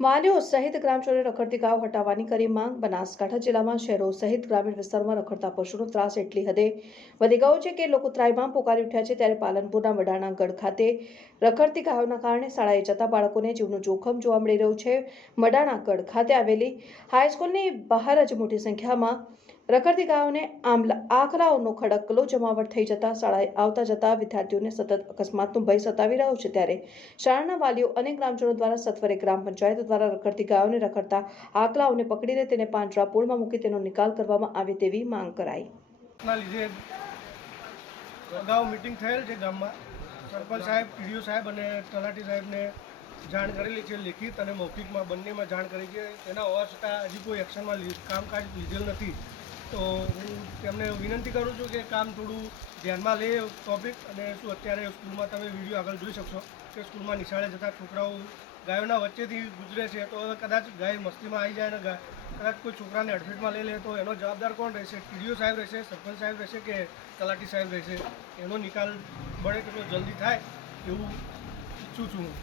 વાલીઓ સહિત ગ્રામજનોએ રખડતી ગાયો હટાવવાની કરી માંગ। બનાસકાંઠા જિલ્લામાં શહેરો સહિત ગ્રામીણ વિસ્તારોમાં રખડતા પશુનો ત્રાસ એટલી હદે વધી ગયો છે કે લોકો ત્રાહિમામ પોકારી ઉઠ્યા છે। ત્યારે પાલનપુરના વડાણા ગઢ ખાતે રખડતી ગાયોના કારણે શાળાએ જતા બાળકોને જીવનું જોખમ જોવા મળી રહ્યું છે। વડાણા ગઢ ખાતે આવેલી હાઈસ્કૂલની બહાર જ મોટી સંખ્યામાં રખડતી ગાયોને આખલાઓનો ખડકલો જમાવટ થઈ જતા શાળાએ આવતા જતા વિદ્યાર્થીઓને સતત અકસ્માતનો ભય સતાવી રહ્યો છે। ત્યારે શાળાના વાલીઓ અને ગ્રામજનો દ્વારા સત્વરે ગ્રામ પંચાયત દ્વારા રખડતી ગાયોને રખડતા આખલાઓને પકડીને તેને પાંજરા પોળમાં મૂકી તેનો નિકાલ કરવામાં આવે તેવી માંગ કરાઈ। અગાઉ મીટિંગ થયેલ છે ગામમાં સરપંચ સાહેબ, પીડીઓ સાહેબ અને તલાટી સાહેબને જાણ કરેલી છે, લેખિત અને મૌખિકમાં બંનેમાં જાણ કરી છે। તેના હોવા છતાં હજી કોઈ એક્શનમાં કામકાજ લીધેલ નથી। તો હું તેમને વિનંતી કરું છું કે કામ થોડું ધ્યાનમાં લે ટોપિક। અને શું અત્યારે સ્કૂલમાં તમે વિડીયો આગળ જોઈ શકશો કે સ્કૂલમાં નિશાળે જતા છોકરાઓ ગાયોના વચ્ચેથી ગુજરે છે। તો હવે કદાચ ગાય મસ્તીમાં આવી જાય અને કદાચ કોઈ છોકરાને અડફેટમાં લઈ લે તો એનો જવાબદાર કોણ રહેશે? પીડીઓ સાહેબ રહેશે, સરપંચ સાહેબ રહેશે કે તલાટી સાહેબ રહેશે? એનો નિકાલ બને તેટલો જલ્દી થાય એવું ઈચ્છું છું હું।